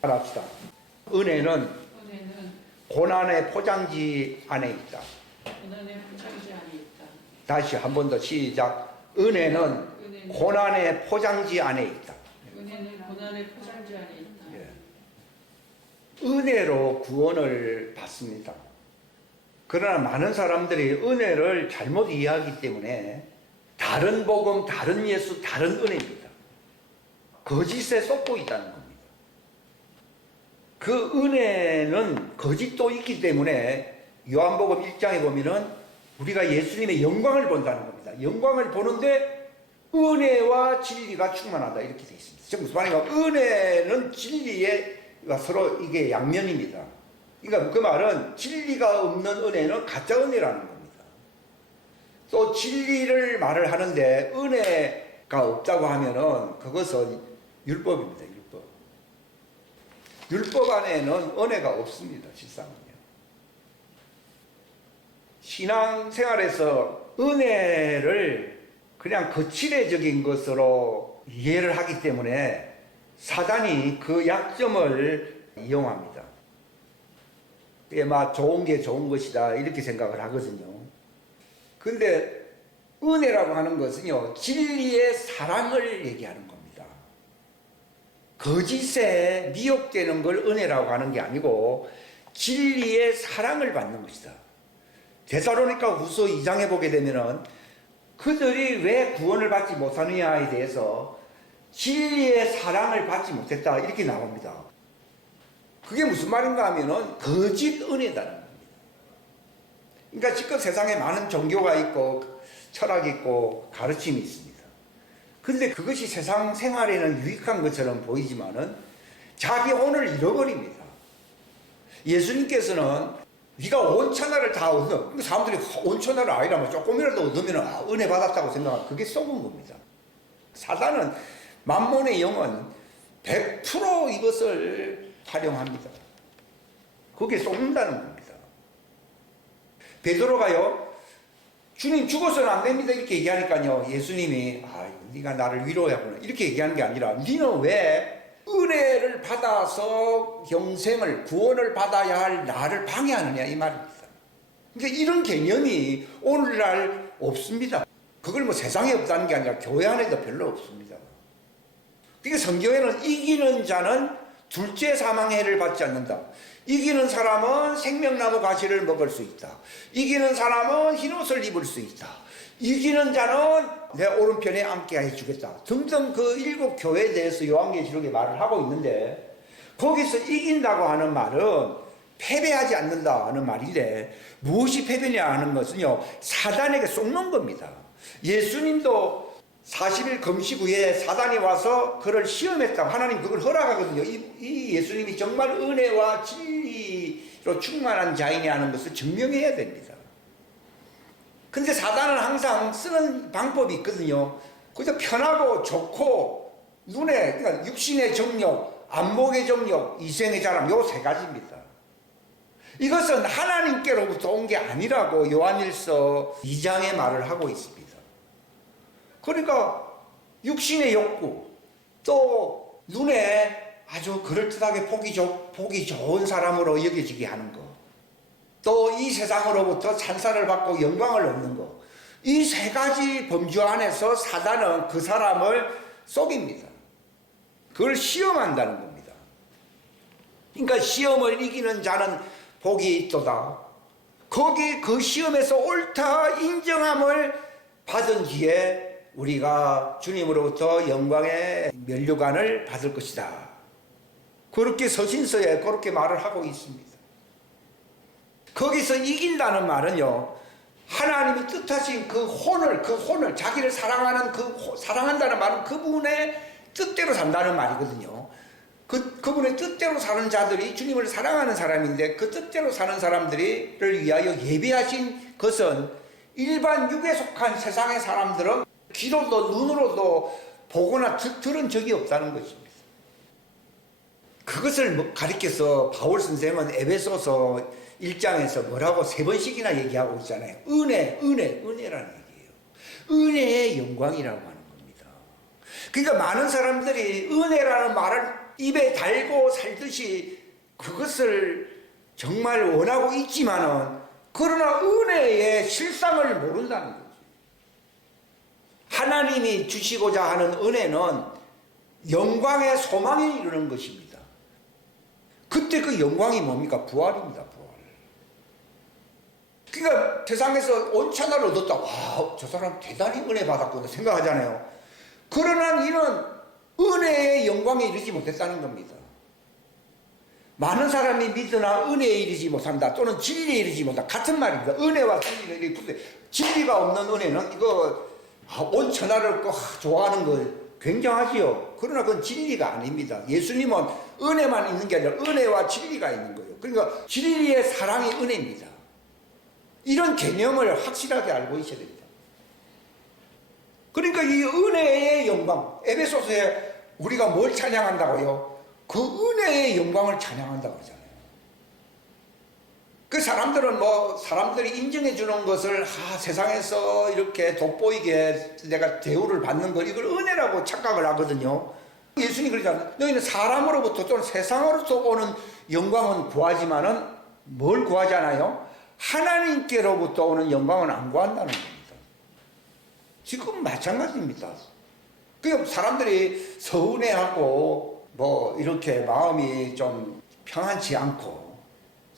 말합시다. 은혜는 은혜는 고난의 포장지 안에 있다. 고난의 포장지 안에 있다. 다시 한 번 더 시작. 은혜는 고난의 포장지 안에 있다. 은혜는 고난의 포장지 안에 있다. 예. 은혜로 구원을 받습니다. 그러나 많은 사람들이 은혜를 잘못 이해하기 때문에 다른 복음, 다른 예수, 다른 은혜입니다. 거짓에 쏟고 있다는 겁니다. 그 은혜는 거짓도 있기 때문에 요한복음 1장에 보면은 우리가 예수님의 영광을 본다는 겁니다. 영광을 보는데 은혜와 진리가 충만하다 이렇게 되어 있습니다. 즉 무슨 말인가? 은혜는 진리에 서로 이게 양면입니다. 그러니까 그 말은 진리가 없는 은혜는 가짜 은혜라는 겁니다. 또 진리를 말을 하는데 은혜가 없다고 하면은 그것은 율법입니다. 율법. 율법 안에는 은혜가 없습니다. 실상은요. 신앙생활에서 은혜를 그냥 거칠애적인 것으로 이해를 하기 때문에 사단이 그 약점을 이용합니다. 그게 막 좋은 게 좋은 것이다 이렇게 생각을 하거든요. 근데 은혜라고 하는 것은요, 진리의 사랑을 얘기하는 겁니다. 거짓에 미혹되는 걸 은혜라고 하는 게 아니고 진리의 사랑을 받는 것이다. 데살로니가 후서 2장에 보게 되면은 그들이 왜 구원을 받지 못하느냐에 대해서 진리의 사랑을 받지 못했다 이렇게 나옵니다. 그게 무슨 말인가 하면은 거짓 은혜다는 겁니다. 그러니까 지금 세상에 많은 종교가 있고 철학이 있고 가르침이 있습니다. 근데 그것이 세상 생활에는 유익한 것처럼 보이지만은 자기 혼을 잃어버립니다. 예수님께서는 네가 온 천하를 다 얻어. 사람들이 온 천하를 아니라면 조금이라도 얻으면 은혜 받았다고 생각하면 그게 속은 겁니다. 사단은 만몬의 영은 100% 이것을 활용합니다. 그게 속는다는 겁니다. 베드로가요, 주님 죽어서는 안 됩니다 이렇게 얘기하니까요, 예수님이 네가 나를 위로하구나 이렇게 얘기하는 게 아니라 너는 왜 은혜를 받아서 영생을 구원을 받아야 할 나를 방해하느냐 이 말입니다. 그러니까 이런 개념이 오늘날 없습니다. 그걸 뭐 세상에 없다는 게 아니라 교회 안에도 별로 없습니다. 그러니까 성경에는 이기는 자는 둘째 사망해를 받지 않는다. 이기는 사람은 생명나무 가시를 먹을 수 있다. 이기는 사람은 흰옷을 입을 수 있다. 이기는 자는 내 오른편에 앉게 해주겠다. 등등 그 7 교회에 대해서 요한계시록에 말을 하고 있는데 거기서 이긴다고 하는 말은 패배하지 않는다 하는 말인데 무엇이 패배냐 하는 것은요, 사단에게 속는 겁니다. 예수님도 40일 금식 후에 사단이 와서 그를 시험했다고 하나님 그걸 허락하거든요. 이 예수님이 정말 은혜와 진리로 충만한 자이냐 하는 것을 증명해야 됩니다. 근데 사단은 항상 쓰는 방법이 있거든요. 그저 편하고 좋고 눈에, 그러니까 육신의 정욕, 안목의 정욕, 이생의 자랑, 요 3가지입니다. 이것은 하나님께로부터 온 게 아니라고 요한일서 2장에 말을 하고 있습니다. 그러니까 육신의 욕구, 또 눈에 아주 그럴듯하게 보기 좋은 사람으로 여겨지게 하는 것, 또 이 세상으로부터 찬사를 받고 영광을 얻는 것, 이 3가지 범주 안에서 사단은 그 사람을 속입니다. 그걸 시험한다는 겁니다. 그러니까 시험을 이기는 자는 복이 있도다. 거기 그 시험에서 옳다 인정함을 받은 뒤에 우리가 주님으로부터 영광의 면류관을 받을 것이다. 그렇게 서신서에 그렇게 말을 하고 있습니다. 거기서 이긴다는 말은요, 하나님이 뜻하신 그 혼을 자기를 사랑하는 사랑한다는 말은 그분의 뜻대로 산다는 말이거든요. 그분의 뜻대로 사는 자들이 주님을 사랑하는 사람인데 그 뜻대로 사는 사람들을 위하여 예비하신 것은 일반 육에 속한 세상의 사람들은 귀로도 눈으로도 보거나 들은 적이 없다는 것입니다. 그것을 가리켜서 바울 선생은 에베소서 1장에서 뭐라고 3번씩이나 얘기하고 있잖아요. 은혜라는 얘기예요. 은혜의 영광이라고 하는 겁니다. 그러니까 많은 사람들이 은혜라는 말을 입에 달고 살듯이 그것을 정말 원하고 있지만은 그러나 은혜의 실상을 모른다는 거지. 하나님이 주시고자 하는 은혜는 영광의 소망에 이르는 것입니다. 그때 그 영광이 뭡니까? 부활입니다. 부활. 그러니까 세상에서 온천을 얻었다. 와, 저 사람 대단히 은혜 받았구나 생각하잖아요. 그러나 이는 은혜의 영광에 이르지 못했다는 겁니다. 많은 사람이 믿으나 은혜에 이르지 못한다 또는 진리에 이르지 못한다 같은 말입니다. 은혜와 진리는 이렇게 붙어요. 진리가 없는 은혜는 이거 온천하를 좋아하는 거 굉장하지요. 그러나 그건 진리가 아닙니다. 예수님은 은혜만 있는 게 아니라 은혜와 진리가 있는 거예요. 그러니까 진리의 사랑이 은혜입니다. 이런 개념을 확실하게 알고 있어야 됩니다. 그러니까 이 은혜의 영광, 에베소서에 우리가 뭘 찬양한다고요? 그 은혜의 영광을 찬양한다고 그러잖아요. 그 사람들은 사람들이 인정해 주는 것을 세상에서 이렇게 돋보이게 내가 대우를 받는 걸 이걸 은혜라고 착각을 하거든요. 예수님이 그러잖아요. 너희는 사람으로부터 또는 세상으로부터 오는 영광은 구하지만은 뭘 구하잖아요? 하나님께로부터 오는 영광은 안 구한다는 겁니다. 지금 마찬가지입니다. 그 사람들이 서운해하고 이렇게 마음이 좀 평안치 않고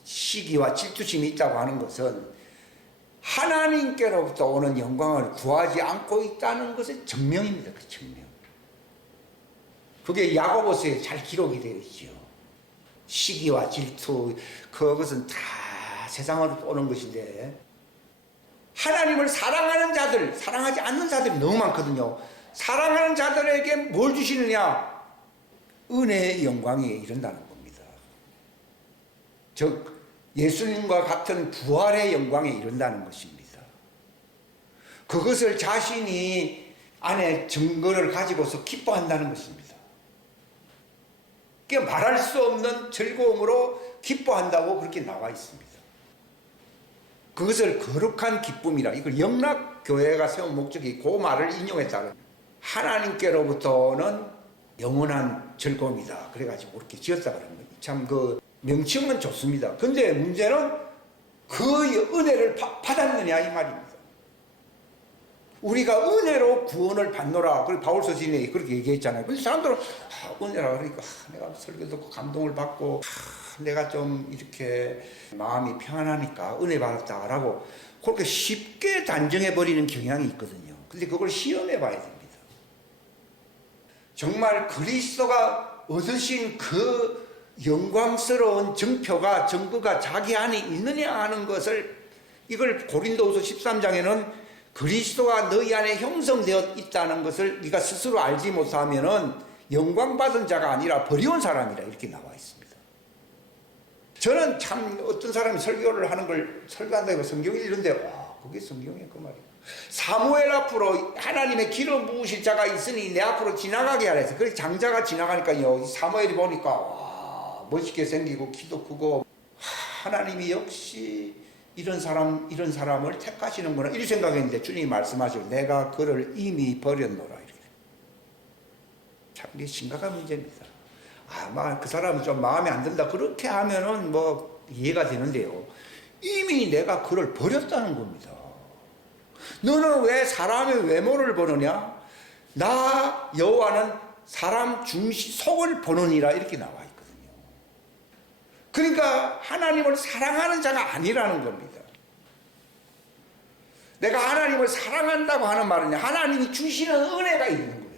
시기와 질투심이 있다고 하는 것은 하나님께로부터 오는 영광을 구하지 않고 있다는 것의 증명입니다. 그 증명. 그게 야고보서에 잘 기록이 되어 있죠. 시기와 질투 그것은 다 세상으로 오는 것인데 하나님을 사랑하는 자들, 사랑하지 않는 자들이 너무 많거든요. 사랑하는 자들에게 뭘 주시느냐? 은혜의 영광에 이른다는 겁니다. 즉 예수님과 같은 부활의 영광에 이른다는 것입니다. 그것을 자신이 안에 증거를 가지고서 기뻐한다는 것입니다. 그게 말할 수 없는 즐거움으로 기뻐한다고 그렇게 나와 있습니다. 그것을 거룩한 기쁨이라, 이걸 영락교회가 세운 목적이 그 말을 인용했다는, 하나님께로부터는 영원한 즐거움이다 그래가지고 그렇게 지었다 그런 거예요. 참 그 명칭은 좋습니다. 근데 문제는 그 은혜를 받았느냐 이 말입니다. 우리가 은혜로 구원을 받노라. 그리고 바울 서신에 그렇게 얘기했잖아요. 근데 사람들은 은혜라 그러니까 내가 설교 듣고 감동을 받고 내가 좀 이렇게 마음이 평안하니까 은혜 받았다라고 그렇게 쉽게 단정해버리는 경향이 있거든요. 근데 그걸 시험해 봐야 됩니다. 정말 그리스도가 얻으신 그 영광스러운 증거가 자기 안에 있느냐 하는 것을, 이걸 고린도후서 13장에는 그리스도가 너희 안에 형성되어 있다는 것을 네가 스스로 알지 못하면은 영광받은 자가 아니라 버려온 사람이라 이렇게 나와 있습니다. 저는 참 어떤 사람이 설교를 하는 걸 설교한다고 성경이 이런데 그게 성경이야 그 말이에요. 사무엘 앞으로 하나님의 기름 부으실 자가 있으니 내 앞으로 지나가게 하라 해서, 그래서 장자가 지나가니까요 사무엘이 보니까 멋있게 생기고 키도 크고 하나님이 역시 이런 사람을 택하시는구나 이렇게 생각했는데 주님이 말씀하시고 내가 그를 이미 버렸노라 이렇게. 참 이게 심각한 문제입니다. 그 사람은 좀 마음에 안 든다 그렇게 하면은 이해가 되는데요, 이미 내가 그를 버렸다는 겁니다. 너는 왜 사람의 외모를 보느냐? 나 여호와는 사람 속을 보느니라 이렇게 나와 있거든요. 그러니까 하나님을 사랑하는 자가 아니라는 겁니다. 내가 하나님을 사랑한다고 하는 말은 하나님이 주시는 은혜가 있는 거예요.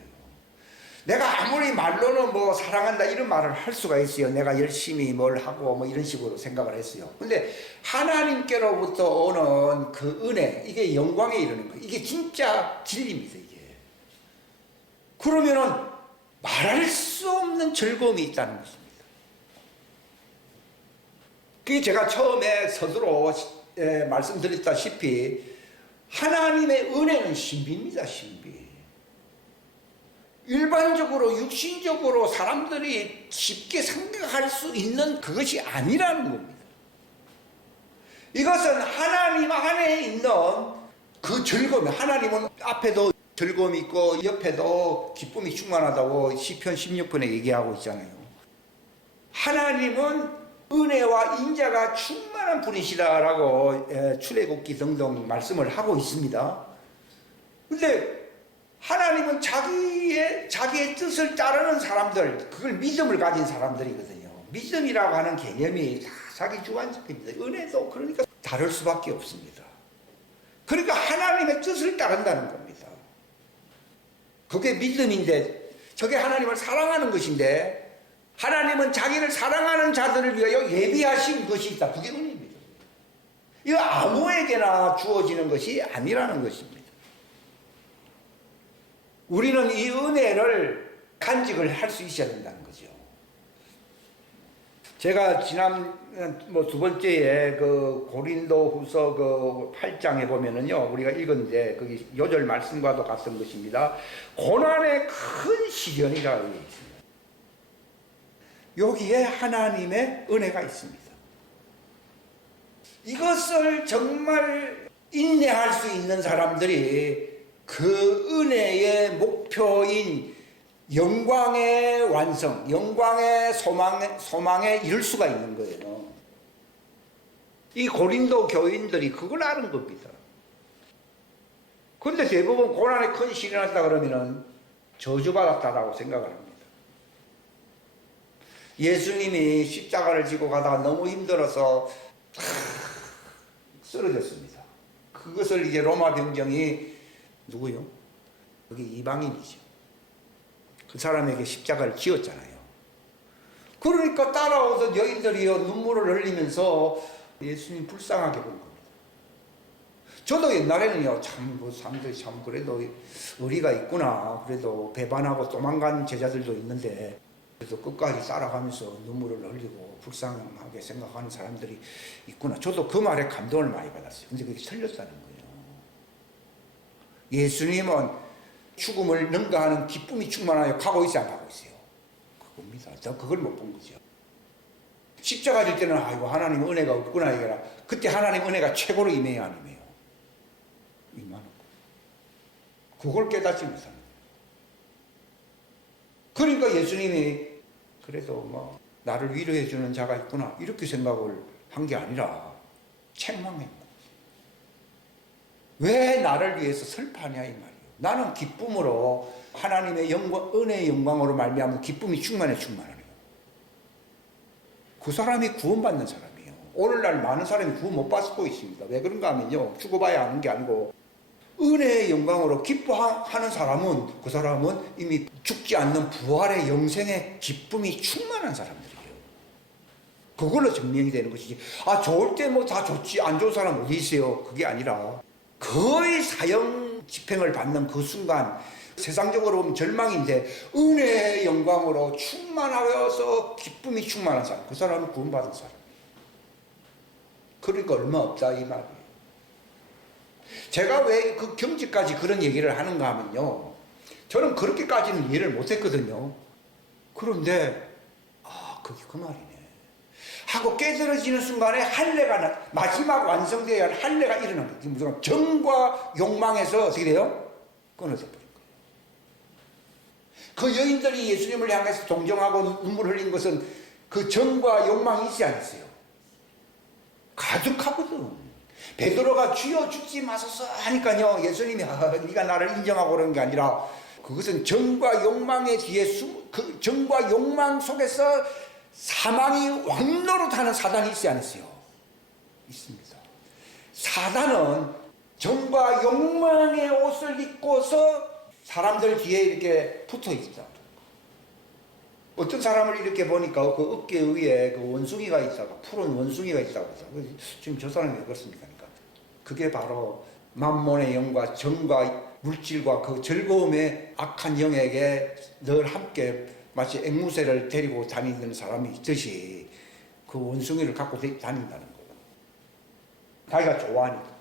내가 아무리 말로는 사랑한다 이런 말을 할 수가 있어요. 내가 열심히 뭘 하고 이런 식으로 생각을 했어요. 근데 하나님께로부터 오는 그 은혜, 이게 영광에 이르는 거예요. 이게 진짜 진리입니다. 이게. 그러면은 말할 수 없는 즐거움이 있다는 것입니다. 그게 제가 처음에 서두로 말씀드렸다시피 하나님의 은혜는 신비입니다. 신비. 일반적으로 육신적으로 사람들이 쉽게 생각할 수 있는 그것이 아니라는 겁니다. 이것은 하나님 안에 있는 그 즐거움, 하나님은 앞에도 즐거움이 있고 옆에도 기쁨이 충만하다고 시편 16편에 얘기하고 있잖아요. 하나님은 은혜와 인자가 충만한 분이시다라고 출애굽기 등등 말씀을 하고 있습니다. 근데 하나님은 자기의 뜻을 따르는 사람들, 그걸 믿음을 가진 사람들이거든요. 믿음이라고 하는 개념이 다 자기 주관적입니다. 은혜도 그러니까 다를 수밖에 없습니다. 그러니까 하나님의 뜻을 따른다는 겁니다. 그게 믿음인데, 저게 하나님을 사랑하는 것인데, 하나님은 자기를 사랑하는 자들을 위하여 예비하신 것이 있다. 그게 은혜입니다. 이거 아무에게나 주어지는 것이 아니라는 것입니다. 우리는 이 은혜를 간직을 할 수 있어야 된다는 거죠. 제가 지난 두 번째에 그 고린도후서 그 8장에 보면은요, 우리가 읽었는데 거기 요절 말씀과도 같은 것입니다. 고난의 큰 시련이라 되어 있습니다. 여기에 하나님의 은혜가 있습니다. 이것을 정말 인내할 수 있는 사람들이 그 은혜의 목표인 영광의 완성, 영광의 소망에 이를 수가 있는 거예요. 이 고린도 교인들이 그걸 아는 겁니다. 그런데 대부분 고난의 큰 시련을 하다 그러면은 저주받았다라고 생각을 합니다. 예수님이 십자가를 지고 가다가 너무 힘들어서 쓰러졌습니다. 그것을 이제 로마 병정이 누구요? 그게 이방인이죠. 그 사람에게 십자가를 지었잖아요. 그러니까 따라오던 여인들이요 눈물을 흘리면서 예수님 불쌍하게 본 겁니다. 저도 옛날에는요 사람들이 참 그래도 의리가 있구나, 그래도 배반하고 도망간 제자들도 있는데 그래도 끝까지 따라가면서 눈물을 흘리고 불쌍하게 생각하는 사람들이 있구나. 저도 그 말에 감동을 많이 받았어요. 근데 그게 틀렸다는 거예요. 예수님은 죽음을 능가하는 기쁨이 충만하여 가고 있어요, 안 가고 있어요? 그겁니다. 저 그걸 못 본 거죠. 십자가 질 때는 아이고 하나님 은혜가 없구나 이거라. 그때 하나님 은혜가 최고로 임해야 안 임해요? 임하는 거. 그걸 깨닫지 못하는 거예요. 그러니까 예수님이 그래도 뭐 나를 위로해 주는 자가 있구나 이렇게 생각을 한 게 아니라 책망했는 거지. 왜 나를 위해서 슬퍼하냐 이 말이에요. 나는 기쁨으로 하나님의 영광, 은혜의 영광으로 말미암은 기쁨이 충만하네요. 그 사람이 구원받는 사람이에요. 오늘날 많은 사람이 구원 못 받고 있습니다. 왜 그런가 하면요, 죽어봐야 아는 게 아니고 은혜의 영광으로 기뻐하는 사람은 그 사람은 이미 죽지 않는 부활의 영생의 기쁨이 충만한 사람들이에요. 그걸로 증명이 되는 것이지. 좋을 때 뭐 다 좋지 안 좋은 사람 어디 있어요? 그게 아니라 거의 사형 집행을 받는 그 순간 세상적으로 보면 절망인데 은혜의 영광으로 충만하여서 기쁨이 충만한 사람, 그 사람은 구원받은 사람. 그러니까 얼마 없다 이 말이에요. 제가 왜 그 경지까지 그런 얘기를 하는가 하면요, 저는 그렇게까지는 이해를 못했거든요. 그런데 그게 그 말이네 하고 깨달아지는 순간에 할례가 마지막 완성되어야 할 할례가 일어난 거예요. 무슨 정과 욕망에서 어떻게 돼요? 끊어져 버린 거예요. 그 여인들이 예수님을 향해서 동정하고 눈물 흘린 것은 그 정과 욕망이 있지 않았어요? 가득하거든. 베드로가 주여 죽지 마소서 하니까요, 예수님이 네가 나를 인정하고 그런 게 아니라 그것은 정과 욕망의 뒤에 그 정과 욕망 속에서 사망이 왕노릇하는 사단이 있지 않았어요? 있습니다. 사단은 정과 욕망의 옷을 입고서 사람들 뒤에 이렇게 붙어 있다. 어떤 사람을 이렇게 보니까 그 어깨 위에 그 원숭이가 있다고, 푸른 원숭이가 있다고 해서 지금 저 사람이 왜 그렇습니까? 그러니까 그게 바로 만몬의 영과 정과 물질과 그 즐거움의 악한 영에게 늘 함께 마치 앵무새를 데리고 다니는 사람이 있듯이 그 원숭이를 갖고 다닌다는 거예요. 자기가 좋아하니까.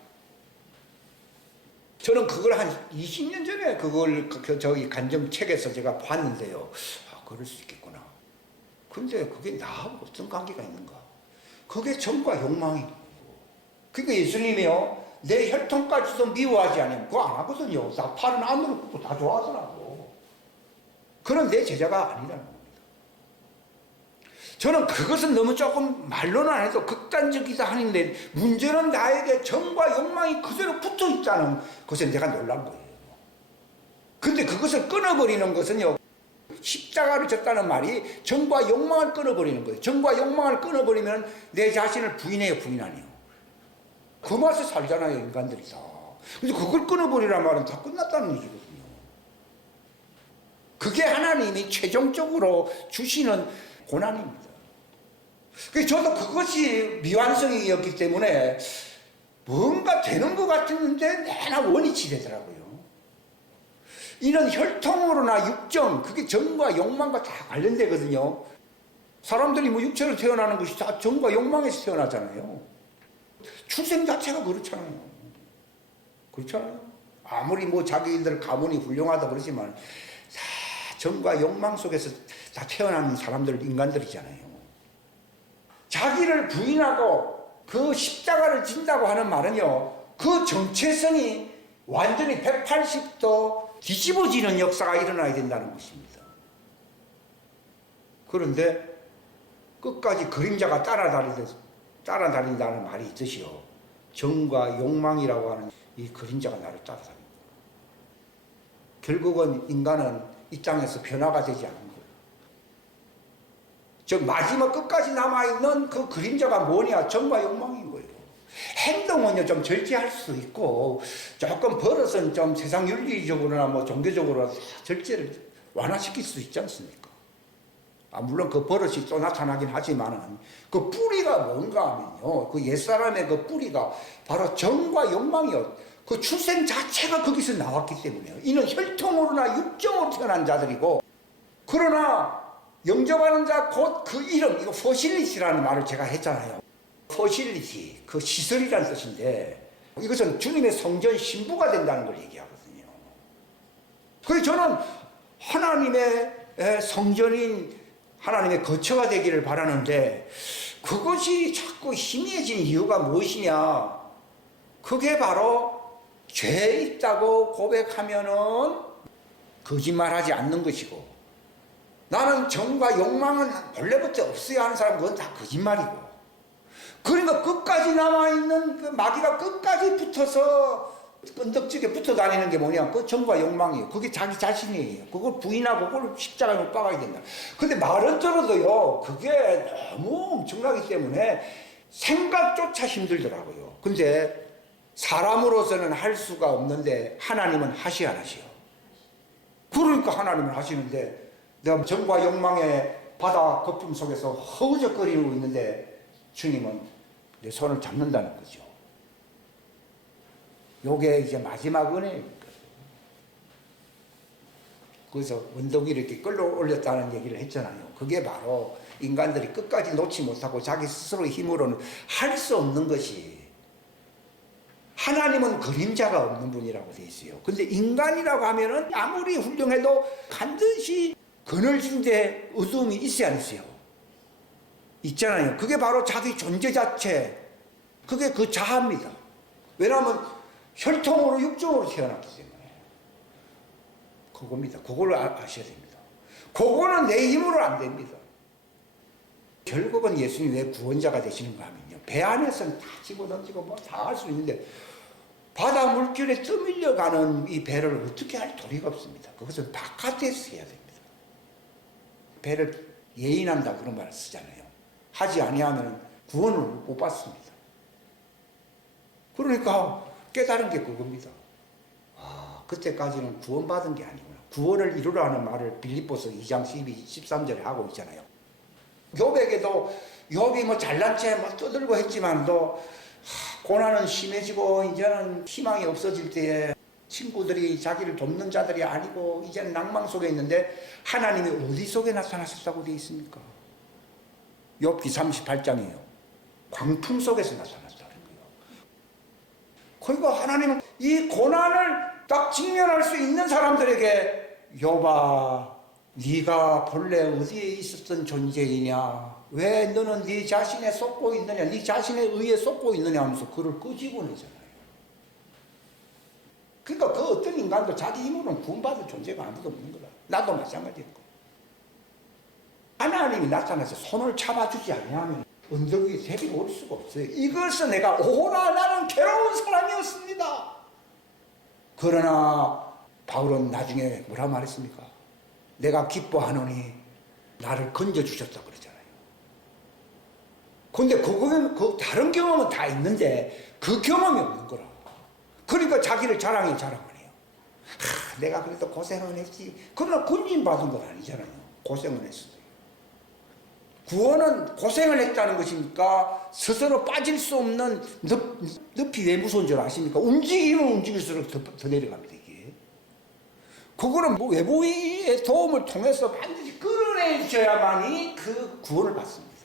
저는 그걸 한 20년 전에 그걸 저기 간정책에서 제가 봤는데요. 그럴 수 있겠구나. 근데 그게 나하고 어떤 관계가 있는가? 그게 정과 욕망이고. 그러니까 예수님이요, 내 혈통까지도 미워하지 않으면 그거 안 하거든요. 다 팔은 안으로 굽고 다 좋아하더라고. 그런 내 제자가 아니라는 겁니다. 저는 그것은 너무 조금 말로는 안 해도 극단적이다 하는데 문제는 나에게 정과 욕망이 그대로 붙어 있다는 것에 내가 놀란 거예요. 근데 그것을 끊어버리는 것은요, 십자가를 졌다는 말이 정과 욕망을 끊어버리는 거예요. 정과 욕망을 끊어버리면 내 자신을 부인해요, 부인 아니에요. 그 맛에 살잖아요, 인간들이 다. 근데 그걸 끊어버리란 말은 다 끝났다는 얘기거든요. 그게 하나님이 최종적으로 주시는 고난입니다. 그래서 저도 그것이 미완성이었기 때문에 뭔가 되는 것 같았는데 내나 원위치 되더라고요. 이는 혈통으로나 육정, 그게 정과 욕망과 다 관련되거든요. 사람들이 뭐 육체로 태어나는 것이 다 정과 욕망에서 태어나잖아요. 출생 자체가 그렇잖아요. 그렇잖아요. 아무리 뭐 자기들 가문이 훌륭하다 그러지만 다 정과 욕망 속에서 다 태어난 사람들, 인간들이잖아요. 자기를 부인하고 그 십자가를 진다고 하는 말은요, 그 정체성이 완전히 180도 뒤집어지는 역사가 일어나야 된다는 것입니다. 그런데 끝까지 그림자가 따라다닌다는 말이 있듯이요, 정과 욕망이라고 하는 이 그림자가 나를 따라다닙니다. 결국은 인간은 이 땅에서 변화가 되지 않는 거예요. 즉 마지막 끝까지 남아있는 그 그림자가 뭐냐? 정과 욕망인 거예요. 행동은요 좀 절제할 수 있고, 조금 버릇은 좀 세상 윤리적으로나 뭐 종교적으로 절제를 완화시킬 수 있지 않습니까? 물론 그 버릇이 또 나타나긴 하지만은 그 뿌리가 뭔가 하면요, 그 옛사람의 그 뿌리가 바로 정과 욕망이요, 그 출생 자체가 거기서 나왔기 때문에요. 이는 혈통으로나 육정으로 태어난 자들이고, 그러나 영접하는 자 곧 그 이름, 이거 포실리티라는 말을 제가 했잖아요. 포실리티, 그 시설이라는 뜻인데, 이것은 주님의 성전 신부가 된다는 걸 얘기하거든요. 그래서 저는 하나님의 성전인 하나님의 거처가 되기를 바라는데, 그것이 자꾸 희미해진 이유가 무엇이냐? 그게 바로 죄 있다고 고백하면은 거짓말하지 않는 것이고, 나는 정과 욕망은 본래부터 없어야 하는 사람, 그건 다 거짓말이고, 그러니까 끝까지 남아있는 그 마귀가 끝까지 붙어서 끈덕지게 붙어 다니는 게 뭐냐? 그 정과 욕망이에요. 그게 자기 자신이에요. 그걸 부인하고 그걸 십자가에 못 박아야 된다. 근데 말은 들어도요, 그게 너무 엄청나기 때문에 생각조차 힘들더라고요. 근데 사람으로서는 할 수가 없는데 하나님은 하시 안 하시오. 그러니까 하나님은 하시는데, 내가 정과 욕망의 바다 거품 속에서 허우적거리고 있는데 주님은 내 손을 잡는다는 거죠. 요게 이제 마지막 은혜입니다. 그래서 원덕 위를 이렇게 끌어올렸다는 얘기를 했잖아요. 그게 바로 인간들이 끝까지 놓지 못하고 자기 스스로의 힘으로는 할 수 없는 것이, 하나님은 그림자가 없는 분이라고 돼 있어요. 근데 인간이라고 하면은 아무리 훌륭해도 반드시 그늘진 데 어두움이 있어야 안 있어요. 있잖아요. 그게 바로 자기 존재 자체, 그게 그 자아입니다. 왜냐하면 혈통으로 육정으로 태어났기 때문에. 그겁니다. 그걸 아셔야 됩니다. 그거는 내 힘으로 안 됩니다. 결국은 예수님이 왜 구원자가 되시는가 하면요, 배 안에서는 다 집어던지고 뭐 다 할 수 있는데 바다 물결에 떠밀려가는 이 배를 어떻게 할 도리가 없습니다. 그것은 바깥에서 해야 됩니다. 배를 예인한다 그런 말을 쓰잖아요. 하지 아니하면 구원을 못 받습니다. 그러니까 깨달은 게 그겁니다. 그때까지는 구원받은 게 아니구나. 구원을 이루라 하는 말을 빌립보서 2장 12, 13절에 하고 있잖아요. 욥에게도 욥이 뭐 잘난 채 막 떠들고 했지만도 고난은 심해지고 이제는 희망이 없어질 때에 친구들이 자기를 돕는 자들이 아니고 이제는 낭망 속에 있는데 하나님이 어디 속에 나타나셨다고 되어 있습니까? 욥기 38장이에요. 광풍 속에서 나타났다는 거예요. 그러니까 하나님은 이 고난을 딱 직면할 수 있는 사람들에게, 욥아, 네가 본래 어디에 있었던 존재이냐? 왜 너는 네 자신에 쏟고 있느냐? 네 자신에 의해 쏟고 있느냐 하면서 그를 끄집어내잖아요. 그러니까 그 어떤 인간도 자기 힘으로는 구원받을 존재가 아무도 없는 거다. 나도 마찬가지인 거야. 하나님이 나타나서 손을 잡아주지 않으면 언덕 위에 새벽이 올 수가 없어요. 이것을 내가 오라 나는 괴로운 사람이었습니다. 그러나 바울은 나중에 뭐라 말했습니까? 내가 기뻐하노니 나를 건져주셨다 그러잖아요. 근데 그 다른 경험은 다 있는데 그 경험이 없는 거라. 그러니까 자기를 자랑해요. 내가 그래도 고생은 했지. 그러나 군인 받은 건 아니잖아요. 고생은 했어요. 구원은 고생을 했다는 것이니까 스스로 빠질 수 없는 늪이 왜 무서운 줄 아십니까? 움직이면 움직일수록 더 내려갑니다. 이게. 그거는 뭐 외부의 도움을 통해서 반드시 끌어내셔야만이 그 구원을 받습니다.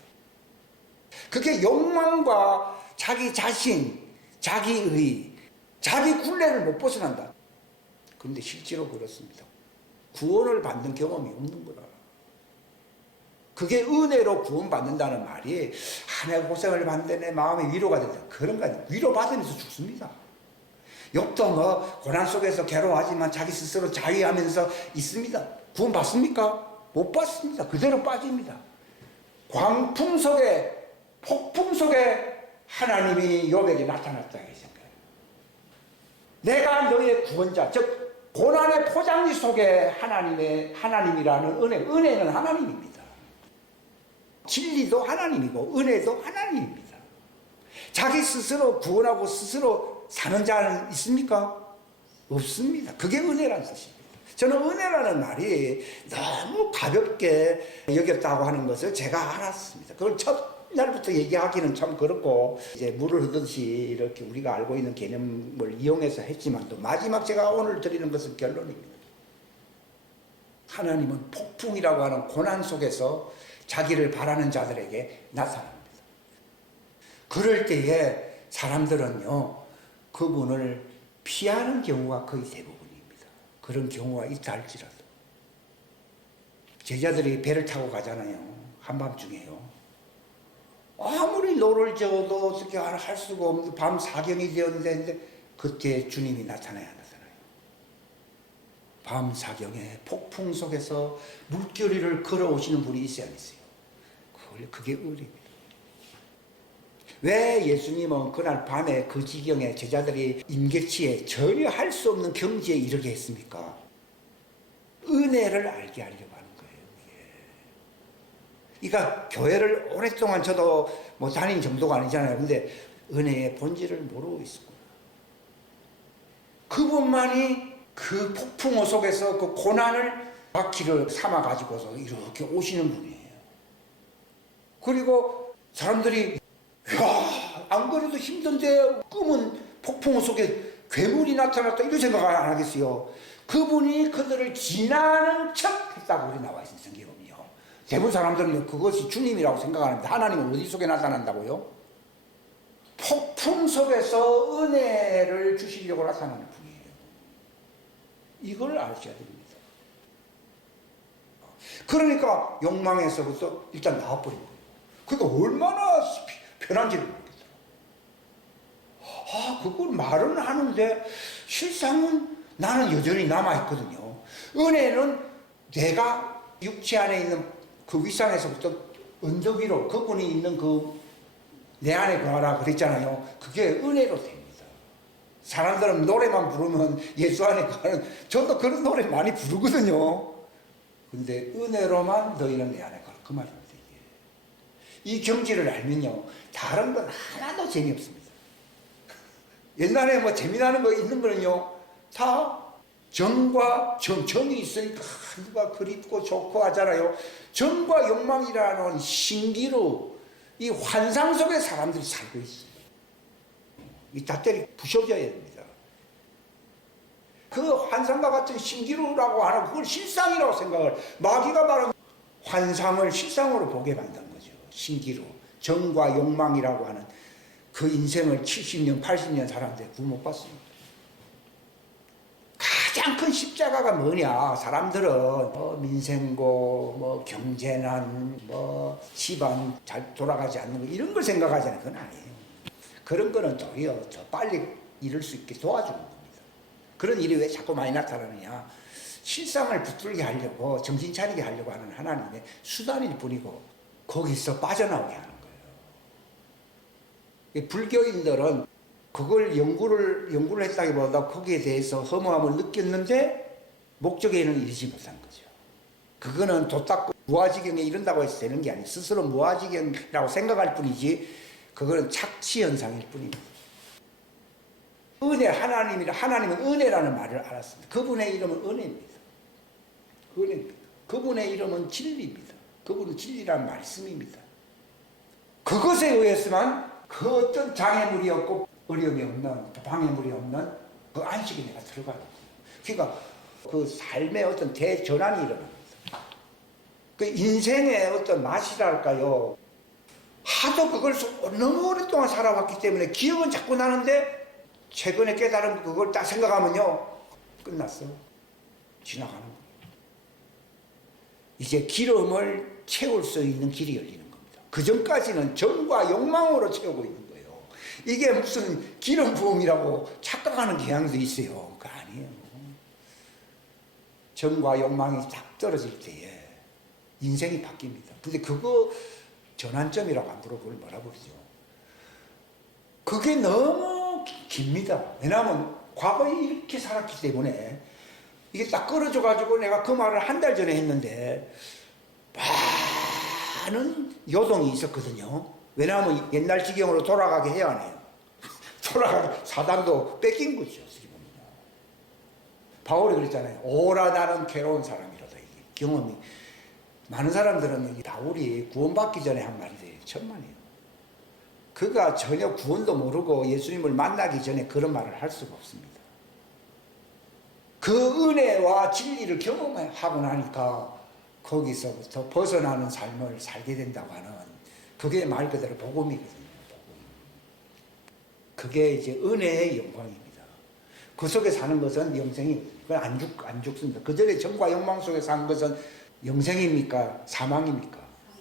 그게 욕망과 자기 자신, 자기의, 자기 굴레를 못 벗어난다. 그런데 실제로 그렇습니다. 구원을 받는 경험이 없는 거라. 그게 은혜로 구원받는다는 말이 내가 고생을 받는데 내 마음이 위로가 된다. 그런 거 아니에요. 위로받으면서 죽습니다. 욕도 뭐 고난 속에서 괴로워하지만 자기 스스로 자위하면서 있습니다. 구원받습니까? 못 받습니다. 그대로 빠집니다. 광풍 속에 폭풍 속에 하나님이 욥에게 나타났다 했습니다. 내가 너의 구원자, 즉 고난의 포장지 속에 하나님이라는 은혜는 하나님입니다. 진리도 하나님이고 은혜도 하나님입니다. 자기 스스로 구원하고 스스로 사는 자는 있습니까? 없습니다. 그게 은혜라는 뜻입니다. 저는 은혜라는 말이 너무 가볍게 여겼다고 하는 것을 제가 알았습니다. 그걸 첫날부터 얘기하기는 참 그렇고 이제 물을 흐르듯이 이렇게 우리가 알고 있는 개념을 이용해서 했지만도 마지막 제가 오늘 드리는 것은 결론입니다. 하나님은 폭풍이라고 하는 고난 속에서 자기를 바라는 자들에게 나타납니다. 그럴 때에 사람들은요, 그분을 피하는 경우가 거의 대부분입니다. 그런 경우가 있다 할지라도. 제자들이 배를 타고 가잖아요. 한밤중에요. 아무리 노를 저어도 어떻게 할 수가 없는 밤 사경이 되었는데 그때 주님이 나타나야 하잖아요. 밤 사경에 폭풍 속에서 물결위를 걸어오시는 분이 있어야 했어요. 그게 은혜입니다. 왜 예수님은 그날 밤에 그 지경에 제자들이 임계치에 전혀 할 수 없는 경지에 이르게 했습니까? 은혜를 알게 하려고 하는 거예요. 그러니까 교회를 오랫동안 저도 뭐 다닌 정도가 아니잖아요. 근데 은혜의 본질을 모르고 있습니다. 그분만이 그 폭풍호 속에서 그 고난을 바퀴를 삼아 가지고서 이렇게 오시는 분이에요. 그리고 사람들이 야, 안 그래도 힘든데 꿈은 폭풍호 속에 괴물이 나타났다 이런 생각 안 하겠어요. 그분이 그들을 지나는 척 했다고 우리 나와 있는 성경은요. 대부분 사람들은 그것이 주님이라고 생각하는데 하나님은 어디 속에 나타난다고요? 폭풍 속에서 은혜를 주시려고 나타나는 분이에요. 이걸 아셔야 됩니다. 그러니까 욕망에서부터 일단 나와버린 거예요. 그러니까 얼마나 편한지를 모르겠더라고요. 그걸 말은 하는데 실상은 나는 여전히 남아있거든요. 은혜는 내가 육체 안에 있는 그 윗산에서부터 언덕 위로 그분이 있는 그 내 안에 거하라 그랬잖아요. 그게 은혜로 됩니다. 사람들은 노래만 부르면 예수 안에 거하는, 저도 그런 노래 많이 부르거든요. 근데 은혜로만 너희는 내 안에 거하라 그 말입니다. 이 경지를 알면요, 다른 건 하나도 재미없습니다. 옛날에 뭐 재미나는 거 있는 거는요, 다 정과 정이 있으니까 누가 그립고 좋고 하잖아요. 정과 욕망이라는 신기로 이 환상 속에 사람들이 살고 있어요. 이 잣대리 부셔져야 됩니다. 그 환상과 같은 신기루라고 하는 그걸 실상이라고 생각을, 마귀가 말하는 환상을 실상으로 보게 만든 거죠. 신기루, 정과 욕망이라고 하는 그 인생을 70년, 80년 사람들이 구원 못 받습니다. 가장 큰 십자가가 뭐냐? 사람들은 민생고, 경제난, 집안 잘 돌아가지 않는 거 이런 걸 생각하잖아요. 그건 아니에요. 그런 거는 도리어 더 빨리 이룰 수 있게 도와주는 겁니다. 그런 일이 왜 자꾸 많이 나타나느냐? 실상을 붙들게 하려고 정신 차리게 하려고 하는 하나님의 수단일 뿐이고 거기서 빠져나오게 하는 거예요. 불교인들은 그걸 연구를 했다기보다 거기에 대해서 허무함을 느꼈는데 목적에는 이르지 못한 거죠. 그거는 도닦고 무아지경에 이른다고 해서 되는 게 아니에요. 스스로 무아지경이라고 생각할 뿐이지 그거는 착시 현상일 뿐입니다. 은혜, 하나님은 은혜라는 말을 알았습니다. 그분의 이름은 은혜입니다. 은혜입니다. 그분의 이름은 진리입니다. 그분은 진리라는 말씀입니다. 그것에 의해서만 그 어떤 장애물이 없고 어려움이 없는, 방해물이 없는 그 안식에 내가 들어가는 거예요. 그러니까 그 삶의 어떤 대전환이 일어납니다. 그 인생의 어떤 맛이랄까요. 하도 그걸 너무 오랫동안 살아왔기 때문에 기억은 자꾸 나는데 최근에 깨달은 그걸 딱 생각하면요. 끝났어. 지나가는 거예요. 이제 기름을 채울 수 있는 길이 열리는 겁니다. 그 전까지는 정과 욕망으로 채우고 있는 거예요. 이게 무슨 기름 부음이라고 착각하는 경향도 있어요. 그거 아니에요. 정과 욕망이 딱 떨어질 때에 인생이 바뀝니다. 근데 그거 전환점이라고 함부로 그걸 뭐라 그러죠. 그게 너무 깁니다. 왜냐하면 과거에 이렇게 살았기 때문에 이게 딱 끌어줘가지고 내가 그 말을 한 달 전에 했는데 많은 요동이 있었거든요. 왜냐하면 옛날 지경으로 돌아가게 해야 하네요. 돌아가게 사단도 뺏긴 거죠. 바울이 그랬잖아요. 오라 나는 괴로운 사람이로다. 이게 경험이 많은 사람들은 바울이 구원받기 전에 한 말이 돼요. 천만이에요. 그가 전혀 구원도 모르고 예수님을 만나기 전에 그런 말을 할 수가 없습니다. 그 은혜와 진리를 경험하고 나니까 거기서부터 벗어나는 삶을 살게 된다고 하는 그게 말 그대로 복음이거든요. 복음. 그게 이제 은혜의 영광입니다. 그 속에 사는 것은 영생이거든요. 그건 안 죽습니다. 그 전에 정과 욕망 속에 사는 것은 영생입니까? 사망입니까?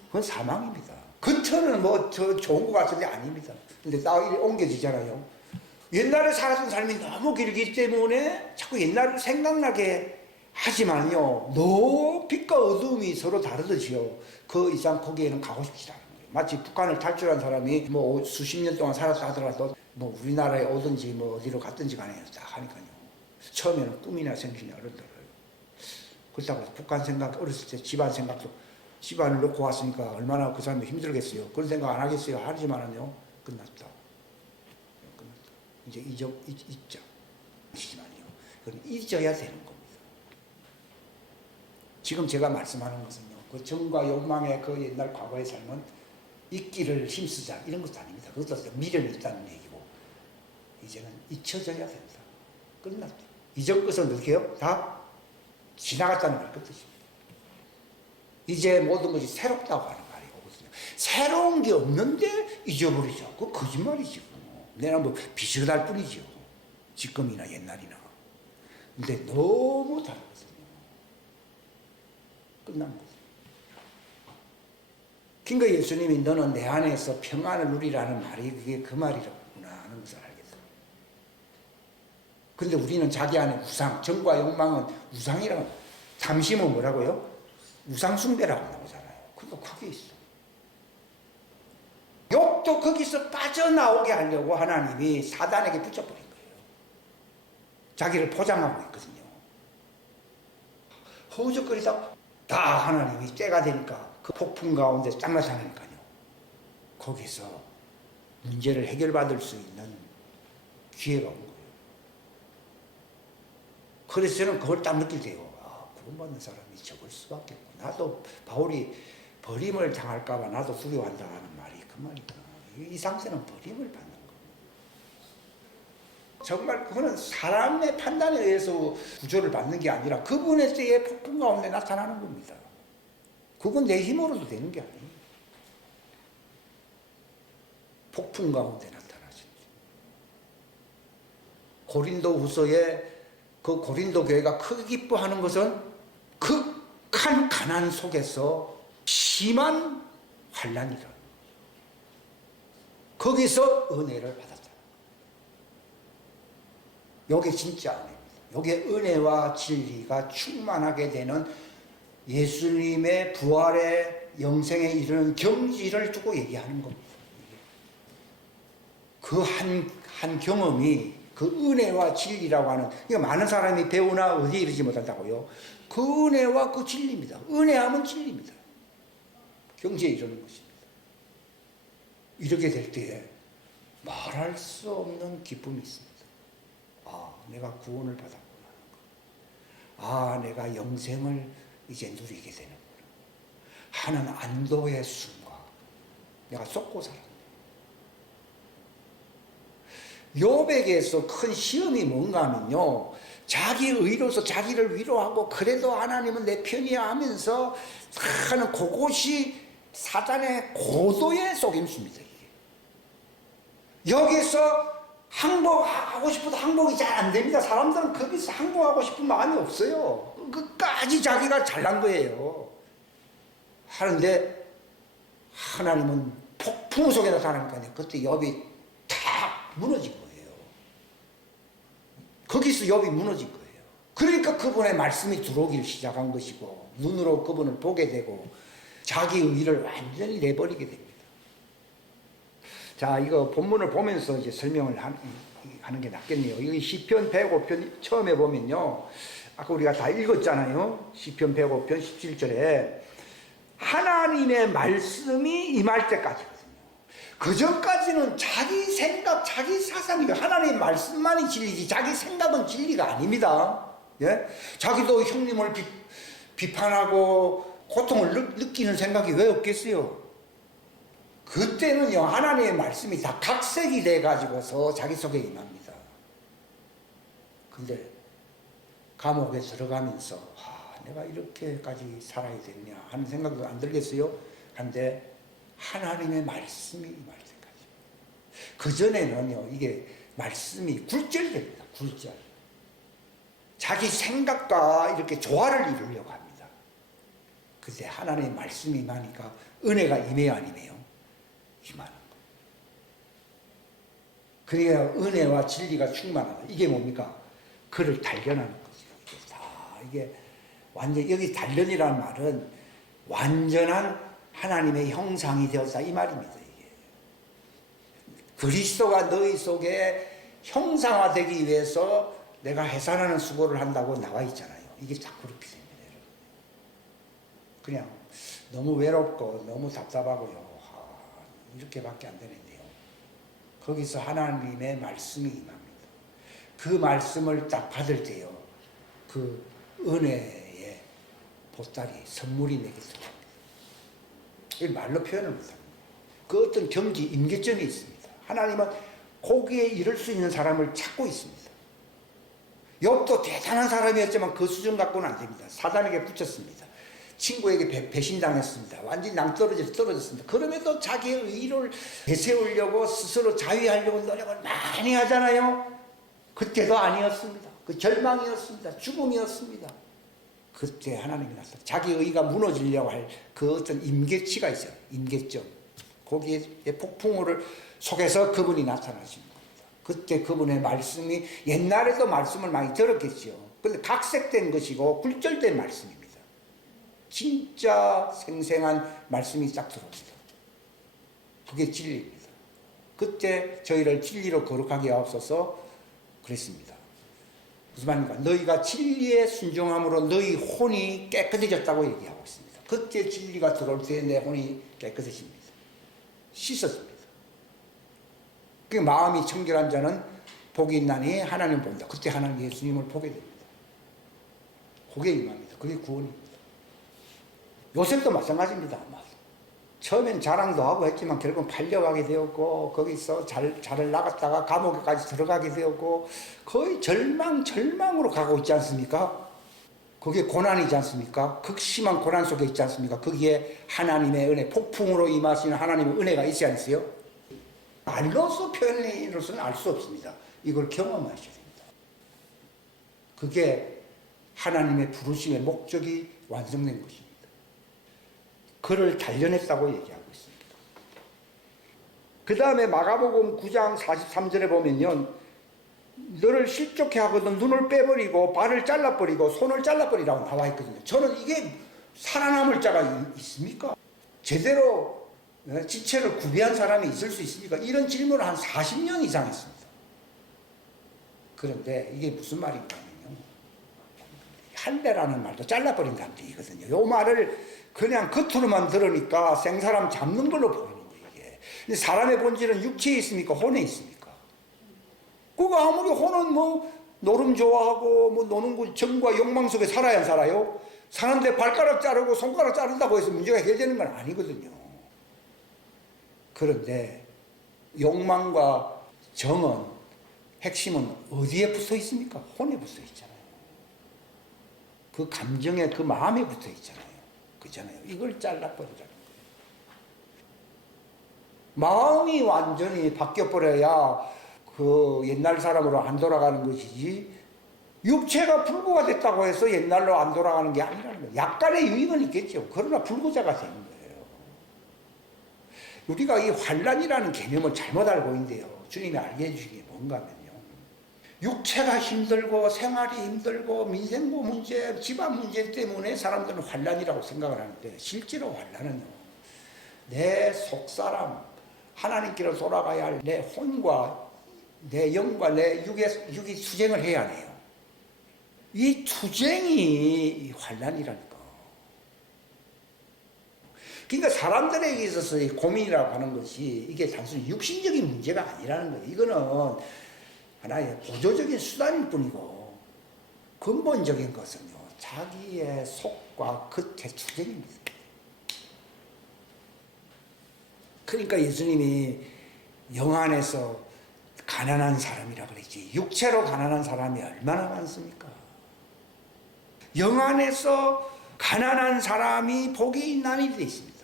그건 사망입니다. 겉은 뭐 저 좋은 것 같은데 아닙니다. 근데 딱 옮겨지잖아요. 옛날에 살았던 삶이 너무 길기 때문에 자꾸 옛날을 생각나게 하지만요. 너무 빛과 어둠이 서로 다르듯이요. 그 이상 거기에는 가고 싶지 않은 거예요. 마치 북한을 탈출한 사람이 뭐 수십 년 동안 살았다 하더라도 뭐 우리나라에 오든지 뭐 어디로 갔든지 간에 딱 하니까요. 처음에는 꿈이나 생기냐 그러더라고요. 그렇다고 해서 북한 생각, 어렸을 때 집안 생각도 집안을 놓고 왔으니까 얼마나 그 사람이 힘들겠어요. 그런 생각 안 하겠어요. 하지만은요. 끝났다. 이제 잊자. 하지만요. 그건 잊어야 되는 겁니다. 지금 제가 말씀하는 것은요. 그 정과 욕망의 그 옛날 과거의 삶은 잊기를 힘쓰자 이런 것도 아닙니다. 그것도 미련이 있다는 얘기고 이제는 잊혀져야 된다. 끝났다. 이전 것은 어떻게 해요? 다 지나갔다는 말 그 뜻입니다. 이제 모든 것이 새롭다고 하는 말이 오거든요. 새로운 게 없는데 잊어버리죠. 그거 거짓말이지. 내가 뭐 비슷할 뿐이죠. 지금이나 옛날이나. 근데 너무 다르거든요. 끝난 거죠. 그러니까 예수님이 너는 내 안에서 평안을 누리라는 말이 그게 그 말이라구나 하는 것을 알겠어요. 근데 우리는 자기 안에 우상, 정과 욕망은 우상이라고, 탐심은 뭐라고요? 우상숭배라고 나오잖아요. 그러니까 그게 있어. 욕도 거기서 빠져나오게 하려고 하나님이 사단에게 붙여버린 거예요. 자기를 포장하고 있거든요. 허우적거리다 다 하나님이 때가 되니까 그 폭풍 가운데 딱 나타나니까요. 거기서 문제를 해결받을 수 있는 기회가 온 거예요. 그래서 저는 그걸 딱 느낄 때요. 아, 구원받는 사람이 적을 수밖에 없고 나도 바울이 버림을 당할까봐 나도 두려워한다 하는 말이 그 말이구나. 이 상태는 버림을 받는 거예요. 정말 그거는 사람의 판단에 의해서 구조를 받는 게 아니라 그분의 때에 폭풍 가운데 나타나는 겁니다. 그건 내 힘으로도 되는 게 아니에요. 폭풍 가운데 나타나죠. 고린도 후서에 그 고린도 교회가 크게 기뻐하는 것은 극한 가난 속에서 심한 환난이다. 거기서 은혜를 받았다. 요게 진짜 은혜입니다. 이게 은혜와 진리가 충만하게 되는 예수님의 부활의 영생에 이르는 경지를 두고 얘기하는 겁니다. 그 한 경험이 그 은혜와 진리라고 하는, 이거 많은 사람이 배우나 어디에 이르지 못한다고요. 그 은혜와 그 진리입니다. 은혜하면 진리입니다. 경지에 이르는 것입니다. 이렇게 될 때에 말할 수 없는 기쁨이 있습니다. 아, 내가 구원을 받았구나. 아, 내가 영생을 이제 누리게 되는구나 하는 안도의 순간, 내가 쏟고 살았네. 욥에게서 큰 시험이 뭔가 하면요, 자기 의로서 자기를 위로하고 그래도 하나님은 내 편이야 하면서 하는 그것이 사단의 고도의 속임수입니다. 이게. 여기서 항복하고 싶어도 항복이 잘 안 됩니다. 사람들은 거기서 항복하고 싶은 마음이 없어요. 끝까지 자기가 잘난 거예요. 하는데 하나님은 폭풍 속에 나타나니까요, 그때 욥이 탁 무너진 거예요. 거기서 욥이 무너진 거예요. 그러니까 그분의 말씀이 들어오기 시작한 것이고, 눈으로 그분을 보게 되고 자기 의를 완전히 내버리게 됩니다. 자, 이거 본문을 보면서 이제 설명을 하는 게 낫겠네요. 이 시편 105편 처음에 보면요, 아까 우리가 다 읽었잖아요. 시편 105편 17절에 하나님의 말씀이 임할 때까지거든요. 그 전까지는 자기 생각, 자기 사상이에요. 하나님의 말씀만이 진리지 자기 생각은 진리가 아닙니다. 예? 자기도 형님을 비판하고 고통을 느끼는 생각이 왜 없겠어요? 그때는요, 하나님의 말씀이 다 각색이 돼가지고서 자기 속에 임합니다. 근데 감옥에 들어가면서 내가 이렇게까지 살아야 되냐 하는 생각도 안 들겠어요? 근데 하나님의 말씀이 임할 때까지. 그전에는요, 이게 말씀이 굴절됩니다. 굴절. 자기 생각과 이렇게 조화를 이루려고 합니다. 그때 하나님의 말씀이 임하니까 은혜가 임해요, 안 임해요? 임하는 거예요. 그러니까 은혜와 진리가 충만하다. 이게 뭡니까? 그를 단련하는 거죠. 다 이게 완전, 여기 단련이라는 말은 완전한 하나님의 형상이 되었다 이 말입니다. 이게 그리스도가 너희 속에 형상화되기 위해서 내가 해산하는 수고를 한다고 나와 있잖아요. 이게 다 그렇게 됩니다. 그냥 너무 외롭고 너무 답답하고요, 이렇게밖에 안 되는데요, 거기서 하나님의 말씀이 임합니다. 그 말씀을 딱 받을 때요, 그 은혜의 보따리, 선물이 내게 들어옵니다. 이 말로 표현을 못합니다. 그 어떤 경지, 임계점이 있습니다. 하나님은 거기에 이를 수 있는 사람을 찾고 있습니다. 욥도 대단한 사람이었지만 그 수준 갖고는 안 됩니다. 사단에게 붙였습니다. 친구에게 배신당했습니다. 완전히 낭떠러지에서 떨어졌습니다. 그럼에도 자기의 의를 내세우려고 스스로 자위하려고 노력을 많이 하잖아요. 그때도 아니었습니다. 그 절망이었습니다. 죽음이었습니다. 그때 하나님이 나서 자기 의가 무너지려고 할 그 어떤 임계치가 있어요. 임계점. 거기에 폭풍우를 속에서 그분이 나타나신 겁니다. 그때 그분의 말씀이, 옛날에도 말씀을 많이 들었겠죠. 그런데 각색된 것이고 굴절된 말씀입니다. 진짜 생생한 말씀이 딱 들어옵니다. 그게 진리입니다. 그때 저희를 진리로 거룩하게 하옵소서 그랬습니다. 무슨 말입니까? 너희가 진리에 순종함으로 너희 혼이 깨끗해졌다고 얘기하고 있습니다. 그때 진리가 들어올 때 내 혼이 깨끗해집니다. 씻어집니다. 그 마음이 청결한 자는 복이 있나니 하나님 본다. 그때 하나님 예수님을 보게 됩니다. 그게 임합니다. 그게 구원입니다. 요셉도 마찬가지입니다. 처음엔 자랑도 하고 했지만 결국은 팔려가게 되었고, 거기서 잘을 나갔다가 감옥에까지 들어가게 되었고, 거의 절망으로 가고 있지 않습니까? 그게 고난이지 않습니까? 극심한 고난 속에 있지 않습니까? 거기에 하나님의 은혜, 폭풍으로 임하시는 하나님의 은혜가 있지 않으세요? 말로서 표현으로서는 알 수 없습니다. 이걸 경험하셔야 됩니다. 그게 하나님의 부르심의 목적이 완성된 것입니다. 그를 단련했다고 얘기하고 있습니다. 그 다음에 마가복음 9장 43절에 보면요, 너를 실족해 하거든 눈을 빼버리고 발을 잘라버리고 손을 잘라버리라고 나와 있거든요. 저는 이게 살아남을 자가 있습니까? 제대로 지체를 구비한 사람이 있을 수 있습니까? 이런 질문을 한 40년 이상 했습니다. 그런데 이게 무슨 말인가 하면요. 할례라는 말도 잘라버린다는 얘기거든요. 요 말을 그냥 겉으로만 들으니까 생사람 잡는 걸로 보이는 거예요. 이게. 근데 사람의 본질은 육체에 있습니까? 혼에 있습니까? 그거 아무리 혼은 뭐 노름 좋아하고 뭐 노는 거 정과 욕망 속에 살아야 살아요. 사는데 발가락 자르고 손가락 자른다고 해서 문제가 해결되는 건 아니거든요. 그런데 욕망과 정은 핵심은 어디에 붙어 있습니까? 혼에 붙어 있잖아요. 그 감정에 그 마음에 붙어 있잖아요. 그잖아요. 이걸 잘라버리자는 거예요. 마음이 완전히 바뀌어버려야 그 옛날 사람으로 안 돌아가는 것이지 육체가 불구가 됐다고 해서 옛날로 안 돌아가는 게 아니라는 거예요. 약간의 유익은 있겠죠. 그러나 불구자가 되는 거예요. 우리가 이 환란이라는 개념을 잘못 알고 있는데요. 주님이 알게 해주신 게 뭔가 하면요. 육체가 힘들고 생활이 힘들고 민생고 문제, 집안 문제 때문에 사람들은 환란이라고 생각을 하는데 실제로 환란은요. 내 속사람, 하나님께로 돌아가야 할 내 혼과 내 영과 내 육이 투쟁을 해야 해요. 이 투쟁이 환란이라니까. 그러니까 사람들에게 있어서 이 고민이라고 하는 것이 이게 단순히 육신적인 문제가 아니라는 거예요. 이거는 하나의 보조적인 수단일 뿐이고 근본적인 것은요. 자기의 속과 겉의 투쟁입니다. 그러니까 예수님이 영 안에서 가난한 사람이라 그랬지. 육체로 가난한 사람이 얼마나 많습니까? 영 안에서 가난한 사람이 복이 있나니 되어 있습니다.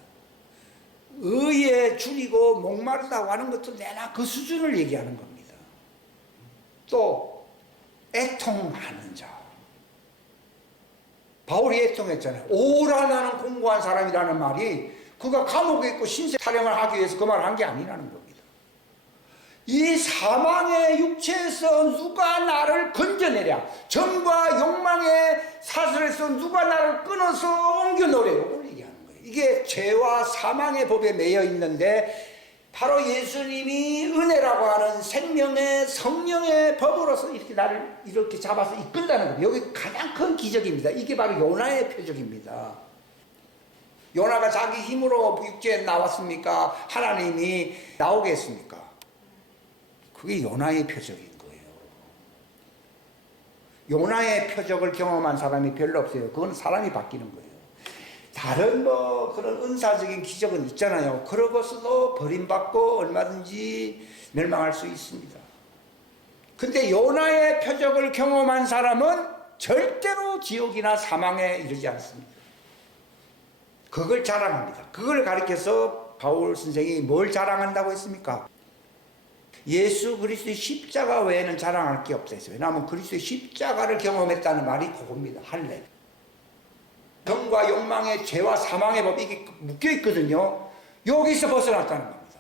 의에 줄이고 목마르다고 하는 것도 내나 그 수준을 얘기하는 겁니다. 또 애통하는 자. 바울이 애통했잖아요. 오라 나는 공고한 사람이라는 말이 그가 감옥에 있고 신세 타령을 하기 위해서 그 말을 한 게 아니라는 겁니다. 이 사망의 육체에서 누가 나를 건져내랴. 정과 욕망의 사슬에서 누가 나를 끊어서 옮겨놓으려. 이걸 얘기하는 거예요. 이게 죄와 사망의 법에 매여 있는데 바로 예수님이 은혜라고 하는 생명의 성령의 법으로서 이렇게 나를 이렇게 잡아서 이끈다는 거예요. 여기 가장 큰 기적입니다. 이게 바로 요나의 표적입니다. 요나가 자기 힘으로 육지에 나왔습니까? 하나님이 나오게 했습니까? 그게 요나의 표적인 거예요. 요나의 표적을 경험한 사람이 별로 없어요. 그건 사람이 바뀌는 거예요. 다른 뭐 그런 은사적인 기적은 있잖아요. 그러고서도 버림받고 얼마든지 멸망할 수 있습니다. 근데 요나의 표적을 경험한 사람은 절대로 지옥이나 사망에 이르지 않습니다. 그걸 자랑합니다. 그걸 가리켜서 바울 선생이 뭘 자랑한다고 했습니까? 예수 그리스도의 십자가 외에는 자랑할 게 없어요. 왜냐하면 그리스도의 십자가를 경험했다는 말이 그겁니다. 할례. 정과 욕망의 죄와 사망의 법이 이게 묶여 있거든요. 여기서 벗어났다는 겁니다.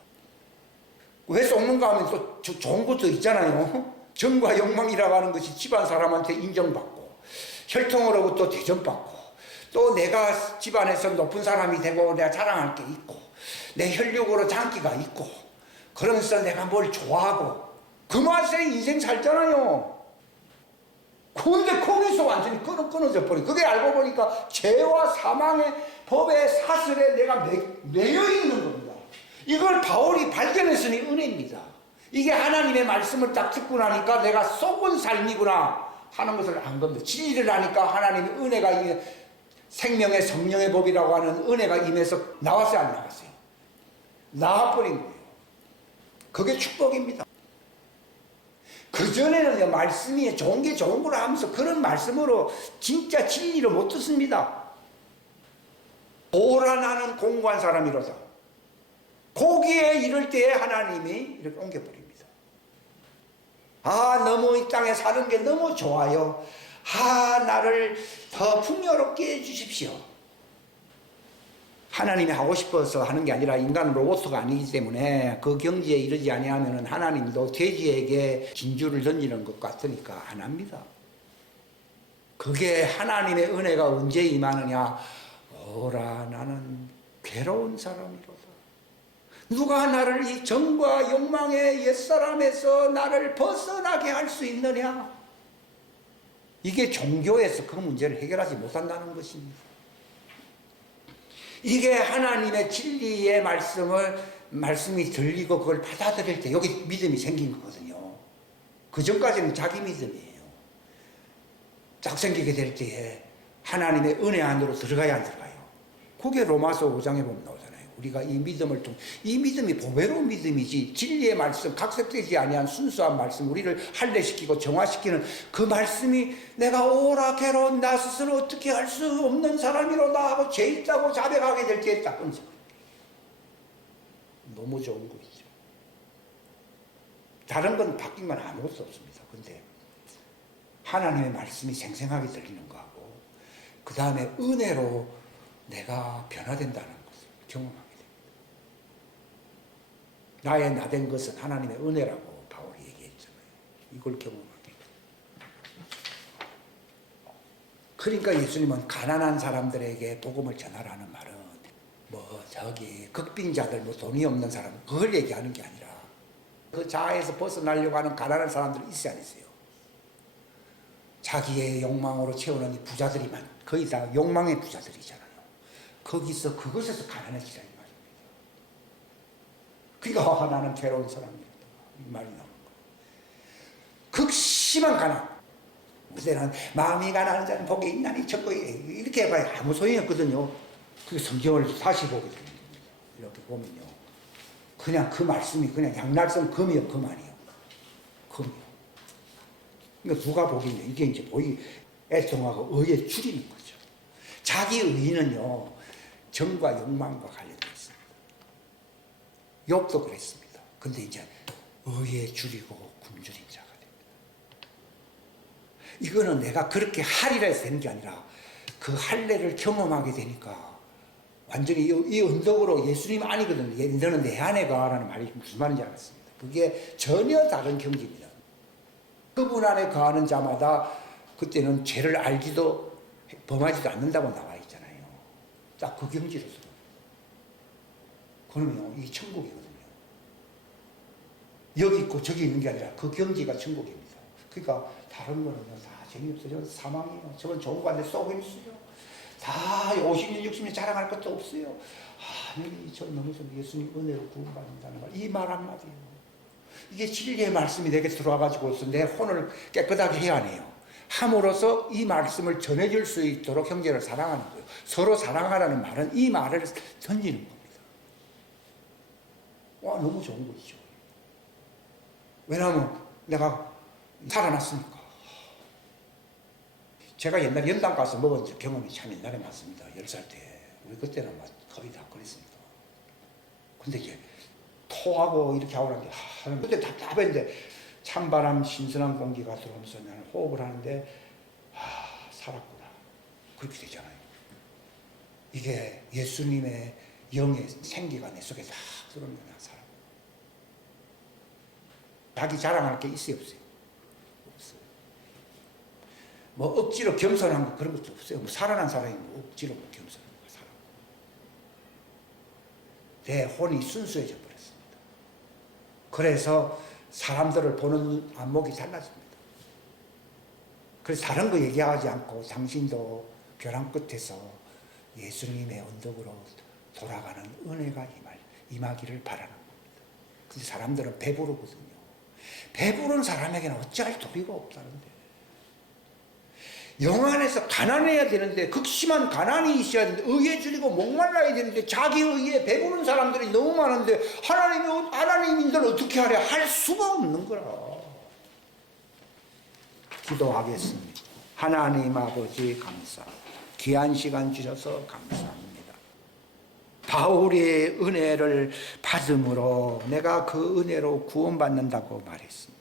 왜 썩는가 하면 또 좋은 것도 있잖아요. 정과 욕망이라고 하는 것이 집안 사람한테 인정받고 혈통으로부터 대접받고 또 내가 집안에서 높은 사람이 되고 내가 자랑할 게 있고 내 혈육으로 장기가 있고 그러면서 내가 뭘 좋아하고 그 맛에 인생 살잖아요. 그런데 거기서 완전히 끊어져 버린. 그게 알고 보니까 죄와 사망의 법의 사슬에 내가 매여 있는 겁니다. 이걸 바울이 발견했으니 은혜입니다. 이게 하나님의 말씀을 딱 듣고 나니까 내가 속은 삶이구나 하는 것을 안 겁니다. 진리를 아니까 하나님의 은혜가 생명의 성령의 법이라고 하는 은혜가 임해서 나왔어요, 안 나왔어요? 나와버린 거예요. 그게 축복입니다. 그전에는요, 말씀이 좋은 게 좋은 거라 하면서 그런 말씀으로 진짜 진리를 못 듣습니다. 오라 나는 공고한 사람이로다. 거기에 이럴 때에 하나님이 이렇게 옮겨버립니다. 아, 너무 이 땅에 사는 게 너무 좋아요. 아, 나를 더 풍요롭게 해주십시오. 하나님이 하고 싶어서 하는 게 아니라 인간은 로봇가 아니기 때문에 그 경지에 이르지 아니하면 하나님도 돼지에게 진주를 던지는 것 같으니까 안 합니다. 그게 하나님의 은혜가 언제 임하느냐? 오라 나는 괴로운 사람이로다. 누가 나를 이 정과 욕망의 옛사람에서 나를 벗어나게 할 수 있느냐? 이게 종교에서 그 문제를 해결하지 못한다는 것입니다. 이게 하나님의 진리의 말씀이 들리고 그걸 받아들일 때 여기 믿음이 생긴 거거든요. 그 전까지는 자기 믿음이에요. 딱 생기게 될 때에 하나님의 은혜 안으로 들어가야 안 들어가요. 그게 로마서 5장에 보면 나오잖아요. 우리가 이 믿음을 통해, 이 믿음이 보배로운 믿음이지, 진리의 말씀, 각색되지 아니한 순수한 말씀, 우리를 할례시키고 정화시키는 그 말씀이 내가 오라 괴로운 나 스스로 어떻게 할 수 없는 사람이로다 하고 죄 있다고 자백하게 될 때에 딱 끊어져. 너무 좋은 거죠. 다른 건 바뀐 건 아무것도 없습니다. 근데 하나님의 말씀이 생생하게 들리는 거하고 그 다음에 은혜로 내가 변화된다는 것을 경험하게 됩니다. 나의 나된 것은 하나님의 은혜라고 바울이 얘기했잖아요. 이걸 경험하게 됩니다. 그러니까 예수님은 가난한 사람들에게 복음을 전하라는 말은 극빈자들, 돈이 없는 사람, 그걸 얘기하는 게 아니라 그 자아에서 벗어나려고 하는 가난한 사람들이 있어야 있어요. 자기의 욕망으로 채우는 이 부자들이만 거의 다 욕망의 부자들이잖아요. 거기서 그것에서 가난해지라 이 말입니다. 그러니까 나는 괴로운 사람이다 이 말이 나오는 거예요. 극심한 가난. 그때는 마음이 가난한 자는 복이 있나니 천국에 이렇게 해봐야 아무 소용이 없거든요. 그 성경을 다시 보게 됩니다. 이렇게 보면요. 그냥 그 말씀이 그냥 양날성 금이요, 금 아니에요. 금이요. 그러니까 누가 보겠냐. 이게 이제 애통하고 의에 줄이는 거죠. 자기 의는요, 정과 욕망과 관련되어 있습니다. 욥도 그랬습니다. 근데 이제 의에 줄이고 굶주린 자가 됩니다. 이거는 내가 그렇게 하리라 해서 되는 게 아니라 그 할례를 경험하게 되니까 완전히 이 언덕으로 예수님 아니거든요. 너는 내 안에 가라는 말이 무슨 말인지 알았습니다. 그게 전혀 다른 경지입니다. 그분 안에 거하는 자마다 그때는 죄를 알지도 범하지도 않는다고 나와 있잖아요. 딱 그 경지로서. 그러면 이게 천국이거든요. 여기 있고 저기 있는 게 아니라 그 경지가 천국입니다. 그러니까 다른 거는 다 재미없어요. 사망이에요. 저건 좋은 거 아닌데 쏘고 있어요. 다 50년, 60년 자랑할 것도 없어요. 하늘이 저 너무 좀 예수님 은혜로 구원받는다는 말. 이 말 한마디예요. 이게 진리의 말씀이 내게 들어와가지고서 내 혼을 깨끗하게 해야 해요. 함으로써 이 말씀을 전해줄 수 있도록 형제를 사랑하는 거예요. 서로 사랑하라는 말은 이 말을 던지는 겁니다. 와, 너무 좋은 거죠. 왜냐하면 내가 살아났으니까. 제가 옛날에 연당 가서 먹은 경험이 참 옛날에 많습니다. 10살 때. 우리 그때는 막 거의 다 그랬습니다. 근데 이제 토하고 이렇게 하고 나는데 그때 답답했는데 찬바람 신선한 공기가 들어오면서 나는 호흡을 하는데 살았구나. 그렇게 되잖아요. 이게 예수님의 영의 생기가 내 속에 다 들어오는 거야. 살아. 자기 자랑할 게 있어요, 없어요? 없어요. 뭐 억지로 겸손한 거 그런 것도 없어요. 뭐 살아난 사람이 뭐 억지로 뭐 겸손한 거 살아. 내 혼이 순수해져 버렸습니다. 그래서 사람들을 보는 안목이 달라집니다. 그래서 다른 거 얘기하지 않고 당신도 벼랑 끝에서 예수님의 언덕으로 돌아가는 은혜가 임하기를 바라는 겁니다. 근데 사람들은 배부르거든요. 배부른 사람에게는 어찌할 도리가 없다는데. 영 안에서 가난해야 되는데, 극심한 가난이 있어야 되는데, 의에 줄이고 목말라야 되는데, 자기 의에 배부른 사람들이 너무 많은데, 하나님인들 어떻게 하래? 할 수가 없는 거라. 기도하겠습니다. 하나님 아버지 감사. 귀한 시간 주셔서 감사합니다. 바울의 은혜를 받음으로 내가 그 은혜로 구원받는다고 말했습니다.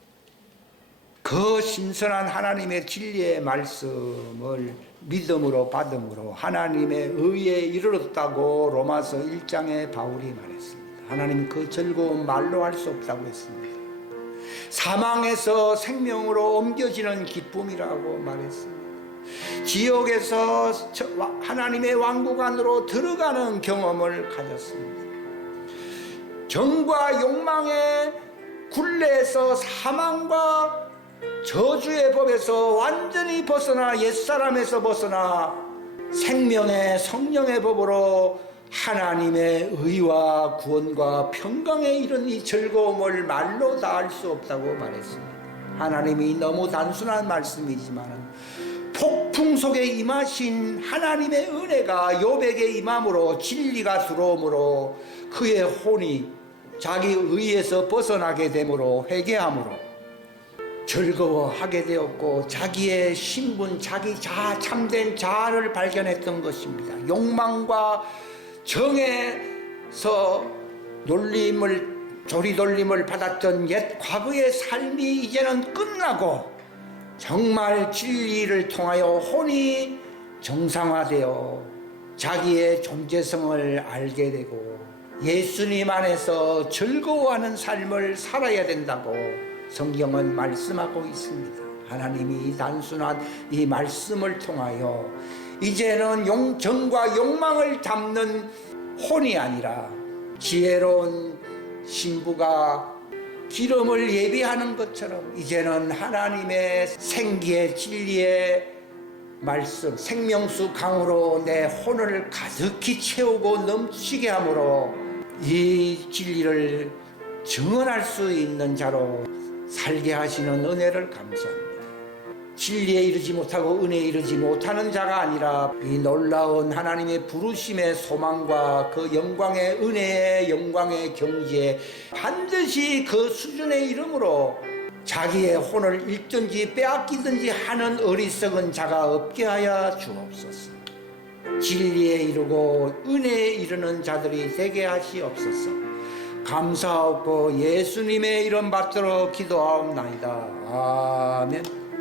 그 신선한 하나님의 진리의 말씀을 믿음으로 받음으로 하나님의 의에 이르렀다고 로마서 1장에 바울이 말했습니다. 하나님 그 즐거움 말로 할 수 없다고 했습니다. 사망에서 생명으로 옮겨지는 기쁨이라고 말했습니다. 지옥에서 하나님의 왕국 안으로 들어가는 경험을 가졌습니다. 정과 욕망의 굴레에서 사망과 저주의 법에서 완전히 벗어나 옛사람에서 벗어나 생명의 성령의 법으로 하나님의 의와 구원과 평강에 이른 이 즐거움을 말로 다 할 수 없다고 말했습니다. 하나님이 너무 단순한 말씀이지만 폭풍 속에 임하신 하나님의 은혜가 욥에게 임함으로 진리가 들어오므로 그의 혼이 자기 의에서 벗어나게 되므로 회개함으로 즐거워하게 되었고 자기의 신분, 자기 자아, 참된 자아를 발견했던 것입니다. 욕망과 정에서 조리돌림을 받았던 옛 과거의 삶이 이제는 끝나고 정말 진리를 통하여 혼이 정상화되어 자기의 존재성을 알게 되고 예수님 안에서 즐거워하는 삶을 살아야 된다고 성경은 말씀하고 있습니다. 하나님이 단순한 이 말씀을 통하여 이제는 정과 욕망을 잡는 혼이 아니라 지혜로운 신부가 기름을 예비하는 것처럼 이제는 하나님의 생기의 진리의 말씀 생명수 강으로 내 혼을 가득히 채우고 넘치게 함으로 이 진리를 증언할 수 있는 자로 살게 하시는 은혜를 감사합니다. 진리에 이르지 못하고 은혜에 이르지 못하는 자가 아니라 이 놀라운 하나님의 부르심의 소망과 그 영광의 은혜의 영광의 경지에 반드시 그 수준에 이름으로 자기의 혼을 잃든지 빼앗기든지 하는 어리석은 자가 없게 하여 주옵소서. 진리에 이르고 은혜에 이르는 자들이 되게 하시옵소서. 감사하고 예수님의 이름 받들어 기도하옵나이다. 아멘.